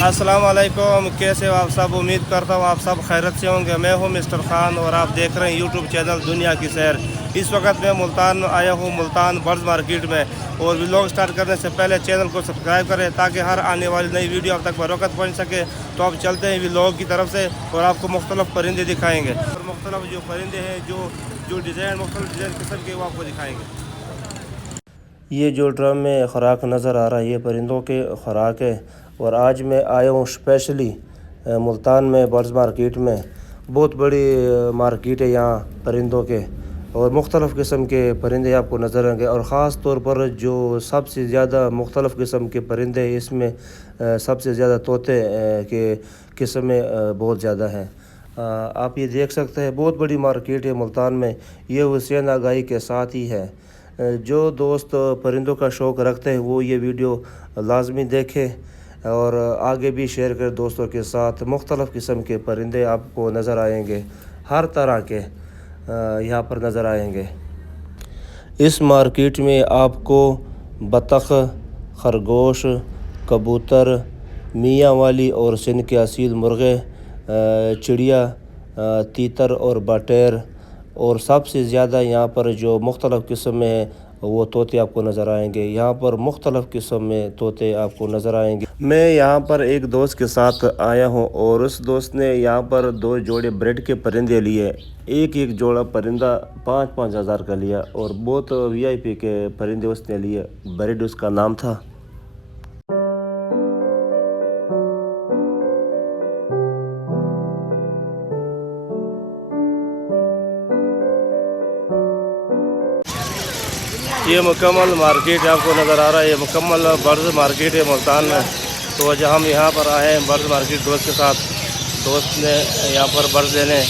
अस्सलाम वालेकुम, कैसे हो आप सब। उम्मीद करता हूँ आप सब खैरत से होंगे। मैं हूँ मिस्टर खान और आप देख रहे हैं यूट्यूब चैनल दुनिया की सैर। इस वक्त मैं मुल्तान में आया हूँ, मुल्तान बर्ड्स मार्केट में। और व्लॉग स्टार्ट करने से पहले चैनल को सब्सक्राइब करें ताकि हर आने वाली नई वीडियो आप तक बरोकत पहुँच सके। तो आप चलते हैं व्लॉग की तरफ से और आपको मुख्तलिफ परिंदे दिखाएँगे और मुख्तलिफ जो परिंदे हैं जो डिज़ाइन मुख्तलिफ डिज़ाइन किस्म के वो आपको दिखाएँगे। ये जो ड्रम में ख़ुराक नज़र आ रहा है ये परिंदों के ख़ुराक है। और आज मैं आया हूँ स्पेशली मुल्तान में बर्ड्स मार्केट में। बहुत बड़ी मार्केट है यहाँ परिंदों के और मुख्तलिफ़ किस्म के परिंदे आपको नज़र आएंगे। और ख़ास तौर पर जो सबसे ज़्यादा मुख्तलिफ़ किस्म के परिंदे इसमें सबसे ज़्यादा तोते के किस्में बहुत ज़्यादा हैं। आप ये देख सकते हैं बहुत बड़ी मार्केट है मुल्तान में। ये हुसैन आगाही के साथ ही है। जो दोस्त परिंदों का शौक़ रखते हैं वो ये वीडियो लाजमी देखें और आगे भी शेयर करें दोस्तों के साथ। मुख्तलिफ़ किस्म के परिंदे आपको नज़र आएंगे, हर तरह के यहाँ पर नज़र आएंगे। इस मार्केट में आपको बतख, खरगोश, कबूतर, मियाँ वाली और सिंध के असील मुर्गे, चिड़िया, तीतर और बटेर और सबसे ज़्यादा यहाँ पर जो मुख्तलिफ़ किस्म में है वो तोते आपको नज़र आएंगे। यहाँ पर मुख्तलिफ़ किस्म में तोते आपको नज़र आएंगे। मैं यहाँ पर एक दोस्त के साथ आया हूँ और उस दोस्त ने यहाँ पर 2 जोड़े ब्रेड के परिंदे लिए। एक जोड़ा परिंदा 5-5 हज़ार का लिया और बहुत VIP के परिंदे उसने लिए। ब्रेड उसका नाम था। ये मुकम्मल मार्केट आपको नज़र आ रहा है। ये मुकम्मल बर्ड्स मार्केट है मुल्तान में। तो आज हम यहाँ पर आए हैं बर्ड्स मार्केट दोस्त के साथ। दोस्त ने यहाँ पर बर्ड्स लेने।